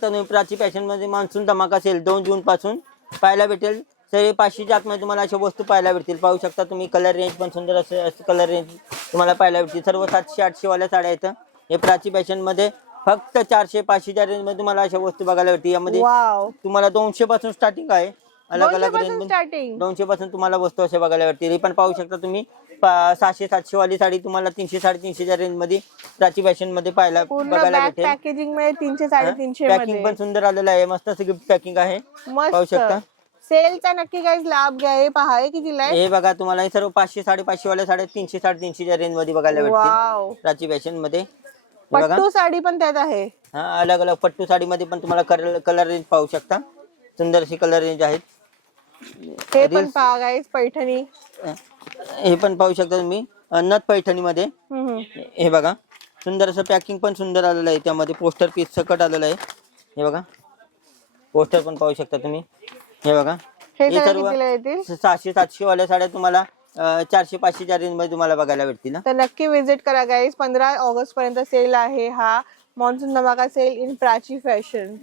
शकता तुम्ही प्राची फॅशन मध्ये मान्सून धमाका सेल 2 जून पासून पाहायला भेटेल. सर 500च्या आतमध्ये तुम्हाला अशा वस्तू पाहायला भेटतील. पाहू शकता तुम्ही कलर रेंज पण सुंदर असे कलर रेंज तुम्हाला पाहायला भेटतील. सर्व 700-800 वाल्या साड्या आहेत. हे प्राची फॅशन मध्ये फक्त 400-500च्या रेंज मध्ये तुम्हाला अशा वस्तू बघायला भेटतील. यामध्ये तुम्हाला 200 पासून स्टार्टिंग आहे. अलग अलग रेंज 200 पासून तुम्हाला वस्तू अशा बघायला भेटतील. हे पण पाहू शकता तुम्ही 600-700 वाली साडी तुम्हाला 300-350च्या रेंज मध्ये प्राची फॅशन मध्ये बघायला भेटेल. पॅकेजिंग मध्ये 300-350 पॅकिंग पण सुंदर आलेलं आहे. मस्त असं गिफ्ट पॅकिंग आहे. पाहू शकता. सेलचा नक्की गाइस लाभ घ्या. हे पहा हे कितीला आहे? हे बघा तुम्हाला हे सर्व 500-550 वाल्या साड्या 300-350च्या रेंज मध्ये बघायला भेटतील प्राची फॅशन मध्ये. पट्टू साडी पण त्यात आहे. हा अलग अलग पट्टू साडी मध्ये पण तुम्हाला कलर रेंज पाहू शकता. सुंदर अशी कलर रेंज आहेत. हे पण पहा गाइस पैठणी. हे पण पाहू शकता तुम्ही नथ पैठणी मध्ये. हे बघा सुंदर असं पॅकिंग पण सुंदर आलेलं आहे. त्यामध्ये पोस्टर पीस सकट आलेलं आहे. हे बघा पोस्टर पण पाहू शकता तुम्ही. हे बघा हे सर्व 600-700 वाल्या साड्या तुम्हाला 400-500च्या रेंज मध्ये तुम्हाला बघायला भेटतील. तर नक्की विजिट करा गाइस. 15 ऑगस्ट पर्यंत सेल आहे हा मॉन्सून धमाका सेल इन प्राची फॅशन.